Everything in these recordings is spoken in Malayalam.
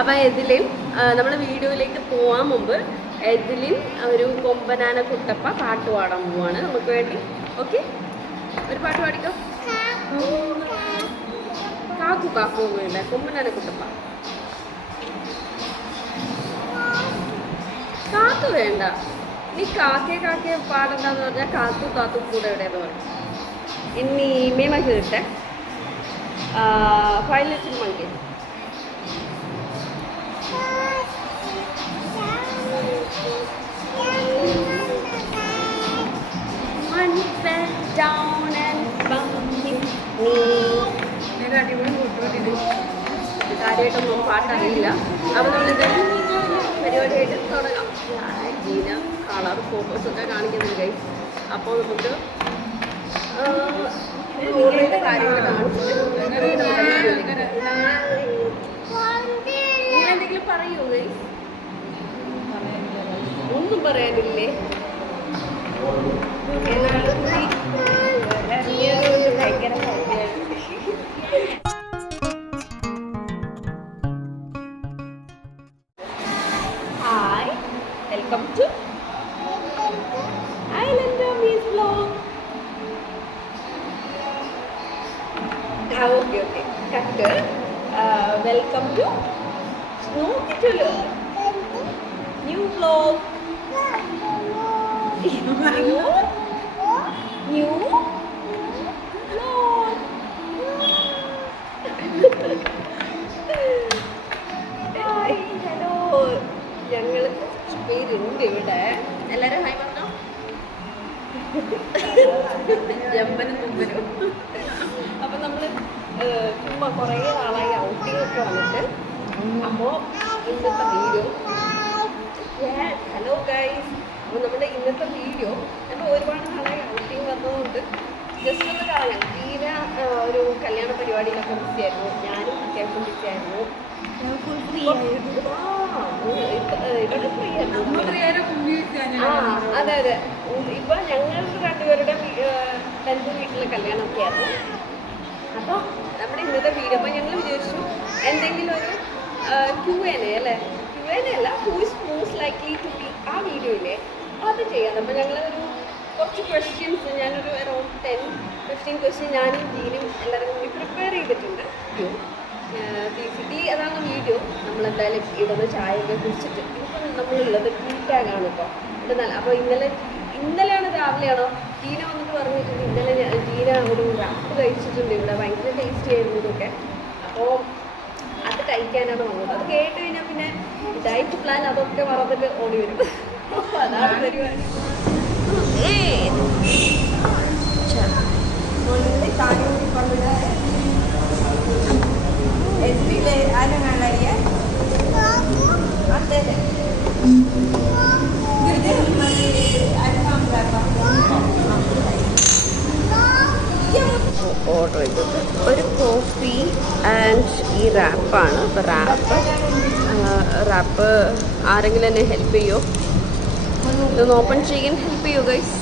അപ്പൊ എതിലിൻ നമ്മൾ വീഡിയോയിലേക്ക് പോവാൻ മുമ്പ് എതിലിൻ ഒരു കൊമ്പനാന കുട്ടപ്പ പാട്ട് പാടാൻ പോവാണ് നമുക്ക് വേണ്ടി. ഓക്കെ ഒരു പാട്ട് പാടിക്കോ? കാക്കു കാക്കു വേണ്ട കൊമ്പനാന കുട്ടപ്പ. കാത്തു വേണ്ട. നീ കാക്കേ കാക്കേ പാടണ്ടെന്ന് പറഞ്ഞാൽ കാത്തു കാത്തു കൂടെ എവിടെയെന്ന് പറയും. ഇനി മേമ കേട്ടെ ഫൈനൽ മങ്കി പാട്ടറിയില്ല അപ്പോൾ നമ്മളിത് പരിപാടിയായിട്ട് തുടങ്ങാം. ജീന കളർ ഫോട്ടോസൊക്കെ കാണിക്കുന്നുണ്ട് കൈ അപ്പോൾ നമുക്ക് എന്തെങ്കിലും പറയൂ കൈ ഒന്നും പറയാനില്ലേ? ഭയങ്കര ആ okay okay cut welcome to നോക്കിച്ചല്ലോ new vlog new new vlog hi hello ഞങ്ങൾ പേരുണ്ട് ഇവിടെ. എല്ലാവരും ഹായ് പറഞ്ഞോ ജമ്പനും തുമ്പനും. അപ്പം നമ്മൾ ചുമ്മാ കുറേ നാളായി ഔട്ടിങ്ങൊക്കെ വന്നിട്ട്. അപ്പോൾ ഇന്നത്തെ വീഡിയോ ഹലോ ഗൈസ് അപ്പോൾ നമ്മുടെ ഇന്നത്തെ വീഡിയോ അപ്പോൾ ഒരുപാട് നാളായി ഔട്ടിങ് വന്നതുകൊണ്ട് ജസ്റ്റ് ഒന്ന് കാണാം തീരെ ഒരു കല്യാണ പരിപാടിയിലൊക്കെ ബിസിയായിരുന്നു ഞാനും അത്യാവശ്യം ബിസിയായിരുന്നു ആ, ഫ്രീ ആയിരുന്നു. ആ അതെ അതെ ഉം, ഇപ്പൊ ഞങ്ങൾക്ക് രണ്ടുപേരുടെ ബന്ധു വീട്ടിലെ കല്യാണമൊക്കെ ആയിരുന്നു അപ്പോൾ നമ്മുടെ ഇന്നത്തെ വീഡിയോ അപ്പോൾ ഞങ്ങൾ വിചാരിച്ചു എന്തെങ്കിലും ഒരു ക്യൂ എൻ എ അല്ലേ ക്യൂ എൻ അല്ല who most likely to be ആ വീഡിയോ അത് ചെയ്യാം അപ്പോൾ ഞങ്ങളൊരു കുറച്ച് ക്വസ്റ്റ്യൻസ് ഞാനൊരു അറൌണ്ട് ടെൻ ഫിഫ്റ്റീൻ ക്വസ്റ്റ്യൻ ഞാനും ജീനും എല്ലാവരും കൂടി പ്രിപ്പയർ ചെയ്തിട്ടുണ്ട് ബേസിക്കലി അതാണ് വീഡിയോ നമ്മളെന്തായാലും ഇടുന്ന ചായയൊക്കെ കുടിച്ചിട്ട് ഇപ്പം നമ്മളുള്ളത് ടീ ടാഗാണ് ഇപ്പോൾ എന്നാൽ അപ്പോൾ ഇന്നലെ ഇന്നലെയാണ് രാവിലെയാണോ? ടീന വന്നിട്ട് പറഞ്ഞിട്ടുണ്ട് ഇന്നലെ ഞാൻ- ജീന ഒരു റാപ്പ് കഴിച്ചിട്ടുണ്ട്. ഇവിടെ ഭയങ്കര ടേസ്റ്റി ആയിരുന്നു ഇതൊക്കെ. അപ്പോൾ അത് കഴിക്കാനാണ് വന്നത്. അത് കേട്ട് കഴിഞ്ഞാൽ പിന്നെ ഡയറ്റ് പ്ലാൻ അതൊക്കെ മറന്നിട്ട് ഓടി വരും. അതാണ് പരിപാടി. താഴെ കൊണ്ടുവരാ എസ്ബിയിലെ ആരും കാണാറിയ അതെ ഓർഡർ ചെയ്തത് ഒരു കോഫി ആൻഡ് ഈ റാപ്പാണ് അപ്പോൾ റാപ്പ് റാപ്പ് ആരെങ്കിലും എന്നെ ഹെൽപ്പ് ചെയ്യോ? ഇതൊന്ന് ഓപ്പൺ ചെയ്യാൻ ഹെൽപ്പ് ചെയ്യോ ഗൈസ്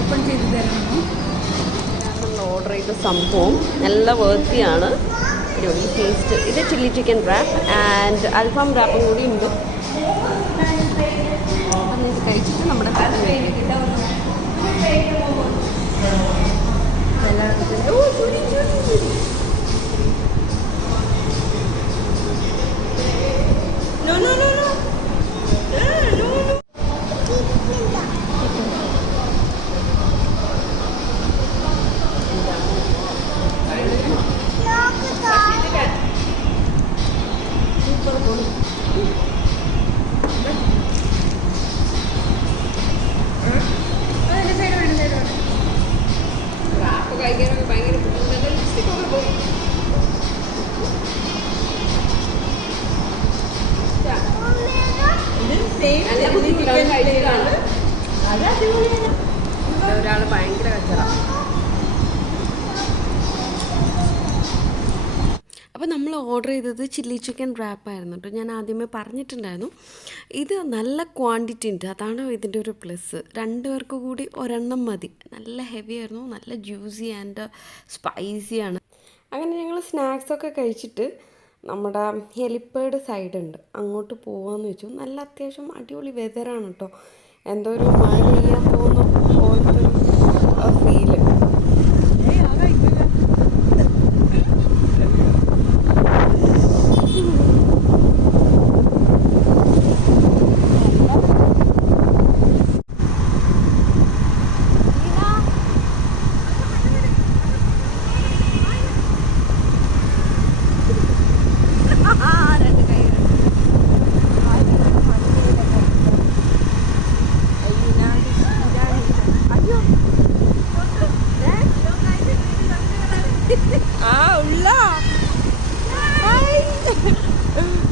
ഓപ്പൺ ചെയ്ത് നമ്മൾ ഓർഡർ ചെയ്ത സംഭവം നല്ല വേർത്തിയാണ് ഈ ടേസ്റ്റ് ഇത് ചില്ലി ചിക്കൻ റാപ്പ് ആൻഡ് അൽഫാം റാപ്പും കൂടി ഉണ്ട്. കഴിച്ചിട്ട് നമ്മുടെ ഓ, കഴിക്കാനൊക്കെ ഭയങ്കര ബുദ്ധിമുട്ടുണ്ട് പോയി ഒരാൾ ഭയങ്കര കച്ചറ. ഓർഡർ ചെയ്തത് ചില്ലി ചിക്കൻ ആയിരുന്നു കേട്ടോ ഞാൻ ആദ്യമേ പറഞ്ഞിട്ടുണ്ടായിരുന്നു. ഇത് നല്ല ക്വാണ്ടിറ്റി ഉണ്ട് അതാണ് ഇതിന്റെ ഒരു പ്ലസ് രണ്ട് പേർക്ക് കൂടി ഒരെണ്ണം മതി. നല്ല ഹെവി ആയിരുന്നു. നല്ല ജ്യൂസി ആൻഡ് സ്പൈസി ആണ്. അങ്ങനെ ഞങ്ങൾ സ്നാക്സൊക്കെ കഴിച്ചിട്ട് നമ്മുടെ ഹെലിപ്പേഡ് സൈഡ് ഉണ്ട് അങ്ങോട്ട് പോവാന്ന് വെച്ചു. നല്ല അത്യാവശ്യം അടിപൊളി വെതറാണ് കേട്ടോ എന്തോ ഒരു മഴ പെയ്യാൻ പോകുന്ന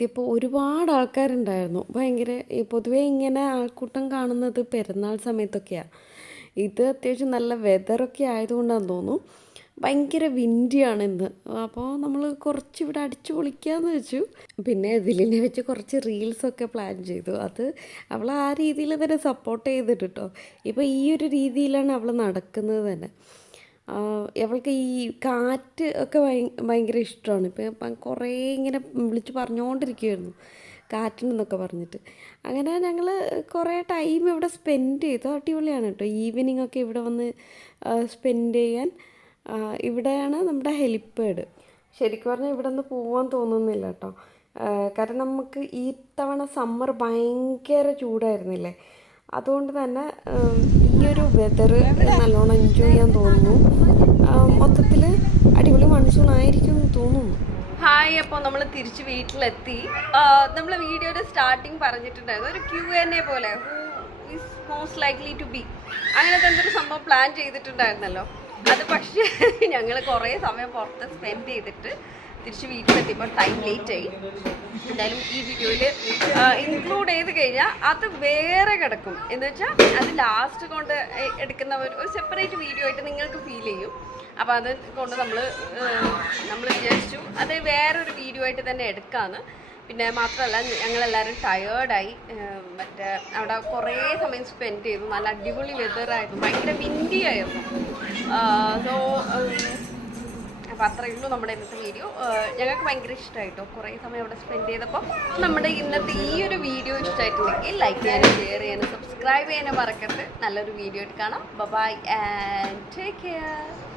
എത്തിയപ്പോൾ ഒരുപാട് ആൾക്കാരുണ്ടായിരുന്നു. ഭയങ്കര പൊതുവേ ഇങ്ങനെ ആൾക്കൂട്ടം കാണുന്നത് പെരുന്നാൾ സമയത്തൊക്കെയാണ് ഇത് അത്യാവശ്യം നല്ല വെതറൊക്കെ ആയതുകൊണ്ടാണെന്ന് തോന്നുന്നു. ഭയങ്കര വിൻഡിയാണ് ഇന്ന്. അപ്പോൾ നമ്മൾ കുറച്ച് ഇവിടെ അടിച്ചു പൊളിക്കാന്ന് വെച്ചു. പിന്നെ ഇതിലിനെ വെച്ച് കുറച്ച് റീൽസൊക്കെ പ്ലാൻ ചെയ്തു. അത് അവൾ ആ രീതിയിൽ തന്നെ സപ്പോർട്ട് ചെയ്തിട്ട് കേട്ടോ ഇപ്പോൾ ഈ ഒരു രീതിയിലാണ് അവൾ നടക്കുന്നത് തന്നെ. അവൾക്ക് ഈ കാറ്റ് ഒക്കെ ഭയ- ഭയങ്കര ഇഷ്ടമാണ്. ഇപ്പം കുറേ ഇങ്ങനെ വിളിച്ച് പറഞ്ഞുകൊണ്ടിരിക്കുമായിരുന്നു കാറ്റിനെന്നൊക്കെ പറഞ്ഞിട്ട്. അങ്ങനെ ഞങ്ങൾ കുറേ ടൈം ഇവിടെ സ്പെൻഡ് ചെയ്തു. അടിപൊളിയാണ് കേട്ടോ. ഈവനിങ് ഒക്കെ ഇവിടെ വന്ന് സ്പെൻഡ് ചെയ്യാൻ. ഇവിടെയാണ് നമ്മുടെ ഹെലിപ്പേഡ്. ശരിക്കും പറഞ്ഞാൽ ഇവിടെ നിന്ന് പോകാൻ തോന്നുന്നില്ല കേട്ടോ. കാരണം നമുക്ക് ഈ തവണ സമ്മർ ഭയങ്കര ചൂടായിരുന്നില്ലേ? അതുകൊണ്ട് തന്നെ ഈ ഒരു വെതർ നല്ലോണം എൻജോയ് ചെയ്യാൻ തോന്നുന്നു. മൊത്തത്തിൽ അടിപൊളി മൺസൂൺ ആയിരിക്കും എന്ന് തോന്നുന്നു. ഹായ് അപ്പോൾ നമ്മൾ തിരിച്ച് വീട്ടിലെത്തി. നമ്മൾ വീഡിയോയുടെ സ്റ്റാർട്ടിങ് പറഞ്ഞിട്ടുണ്ടായിരുന്നു. ഒരു ക്യു എൻ എ പോലെ. Who is most likely to be അങ്ങനത്തെ എന്തൊരു സംഭവം പ്ലാൻ ചെയ്തിട്ടുണ്ടായിരുന്നല്ലോ. അത് പക്ഷേ ഞങ്ങൾ കുറേ സമയം പുറത്ത് സ്പെൻഡ് ചെയ്തിട്ട് തിരിച്ച് വീട്ടിലെത്തിയപ്പോൾ ടൈം ലേറ്റ് ആയി. എന്തായാലും ഈ വീഡിയോയിൽ ഇൻക്ലൂഡ് ചെയ്ത് കഴിഞ്ഞാൽ അത് വേറെ കിടക്കും. എന്ന് വെച്ചാൽ അത് ലാസ്റ്റ് കൊണ്ട് എടുക്കുന്ന ഒരു ഒരു സെപ്പറേറ്റ് വീഡിയോ ആയിട്ട് നിങ്ങൾക്ക് ഫീൽ ചെയ്യും. അപ്പോൾ അത് കൊണ്ട് നമ്മൾ നമ്മൾ വിചാരിച്ചു അത് വേറൊരു വീഡിയോ ആയിട്ട് തന്നെ എടുക്കാമെന്ന് പിന്നെ മാത്രമല്ല ഞങ്ങളെല്ലാവരും ടയേർഡായി മറ്റേ അവിടെ കുറേ സമയം സ്പെൻഡ് ചെയ്തു. നല്ല അടിപൊളി വെതറായിരുന്നു ഭയങ്കര വിൻഡി ആയിരുന്നു. സോ അപ്പോൾ അത്രയേ ഉള്ളൂ നമ്മുടെ ഇന്നത്തെ വീഡിയോ ഞങ്ങൾക്ക് ഭയങ്കര ഇഷ്ടമായിട്ടോ കുറേ സമയം അവിടെ സ്പെൻഡ് ചെയ്തപ്പോൾ നമ്മുടെ ഇന്നത്തെ ഈ ഒരു വീഡിയോ ഇഷ്ടമായിട്ടുണ്ടെങ്കിൽ ലൈക്ക് ചെയ്യാനും ഷെയർ ചെയ്യാനും സബ്സ്ക്രൈബ് ചെയ്യാനും മറക്കരുത്. നല്ലൊരു വീഡിയോ ആയിട്ട് കാണാം. By and take care